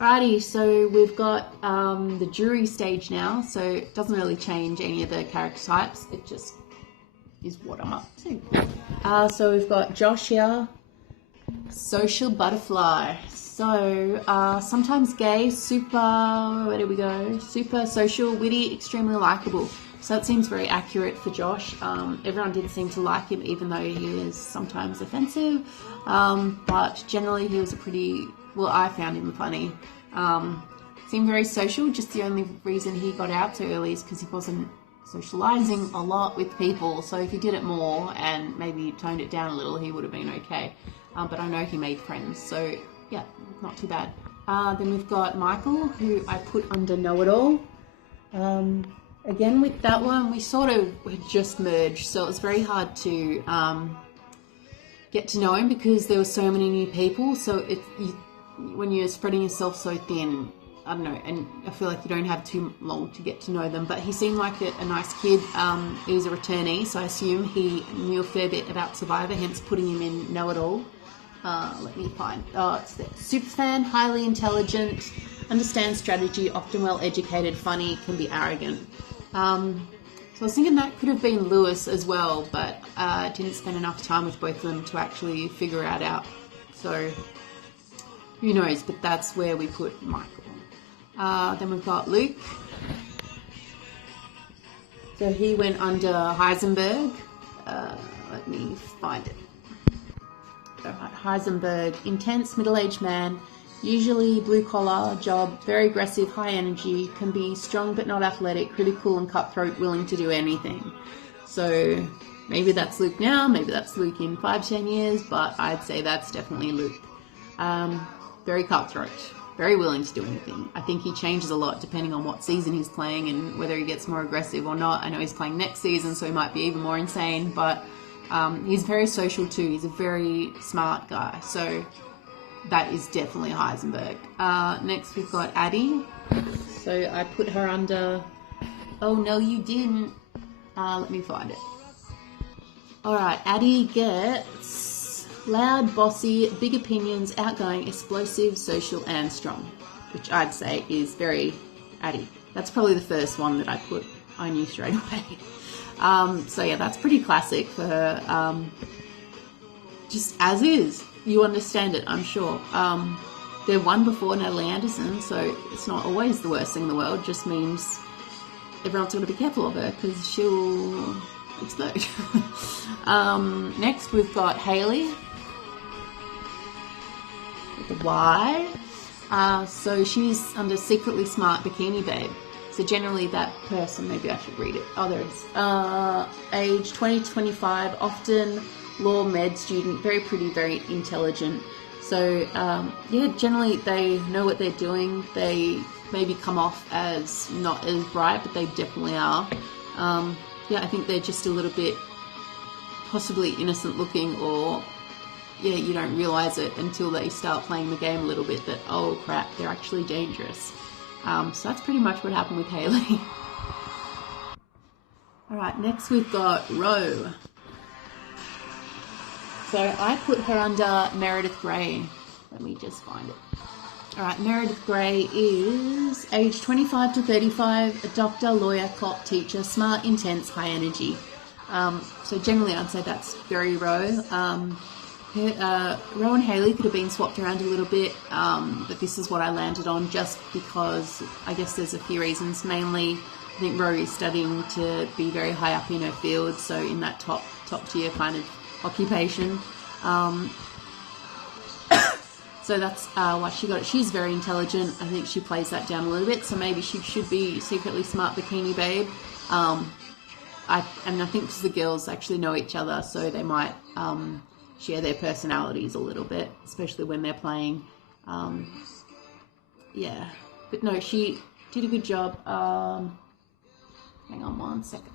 Alrighty, so we've got the jury stage now, so it doesn't really change any of the character types, it just is what I'm up to. So we've got Josh here, social butterfly. So sometimes gay, where do we go? Super social, witty, extremely likable. So it seems very accurate for Josh. Everyone did seem to like him, even though he is sometimes offensive. But generally he was I found him funny. Seemed very social, just the only reason he got out so early is because he wasn't socializing a lot with people. So if he did it more and maybe toned it down a little, he would have been okay. But I know he made friends, so yeah, not too bad. Then we've got Michael, who I put under know-it-all. Again, with that one, we sort of had just merged, so it was very hard to get to know him because there were so many new people. So when you're spreading yourself so thin, I don't know, and I feel like you don't have too long to get to know them. But he seemed like a nice kid. He was a returnee, so I assume he knew a fair bit about Survivor, hence putting him in know-it-all. Let me find. It's there. Superfan, highly intelligent, understands strategy, often well-educated, funny, can be arrogant. So I was thinking that could have been Lewis as well, but I didn't spend enough time with both of them to actually figure it out. So who knows, but that's where we put Michael. Then we've got Luke. So he went under Heisenberg. Let me find it. Alright, Heisenberg, intense middle-aged man, usually blue-collar job, very aggressive, high energy, can be strong but not athletic, critical and cutthroat, willing to do anything. So maybe that's Luke now, maybe that's Luke in 5-10 years, but I'd say that's definitely Luke. Very cutthroat, very willing to do anything. I think he changes a lot depending on what season he's playing and whether he gets more aggressive or not. I know he's playing next season, so he might be even more insane, but he's very social too. He's a very smart guy, so that is definitely Heisenberg. Next we've got Addie. So I put her under... Oh no, you didn't. Let me find it. Alright, Addie gets loud, bossy, big opinions, outgoing, explosive, social and strong, which I'd say is very Addie. That's probably the first one that I put. I knew straight away. So yeah, that's pretty classic for her. Just as is. You understand it, I'm sure. There won before Natalie Anderson, so it's not always the worst thing in the world. It just means everyone's got to be careful of her because she'll explode. Next, we've got Haley with the Y. So she's under secretly smart bikini babe. So generally that person, maybe I should read it. Oh, there it is. Age 20 to 25, often law med student, very pretty, very intelligent. So yeah, generally they know what they're doing. They maybe come off as not as bright, but they definitely are. Yeah, I think they're just a little bit possibly innocent looking, or yeah, you don't realize it until they start playing the game a little bit that, oh crap, they're actually dangerous. So that's pretty much what happened with Haley. Alright, next we've got Ro. So I put her under Meredith Grey. Let me just find it. Alright, Meredith Grey is age 25 to 35, a doctor, lawyer, cop, teacher, smart, intense, high energy. So generally I'd say that's very Ro. Ro and Haley could have been swapped around a little bit, but this is what I landed on just because I guess there's a few reasons. Mainly, I think Ro is studying to be very high up in her field, so in that top tier kind of occupation. So that's why she got it. She's very intelligent. I think she plays that down a little bit, so maybe she should be secretly smart bikini babe. I think because the girls actually know each other, so they might... share their personalities a little bit, especially when they're playing. Yeah, but no, she did a good job. Hang on one second.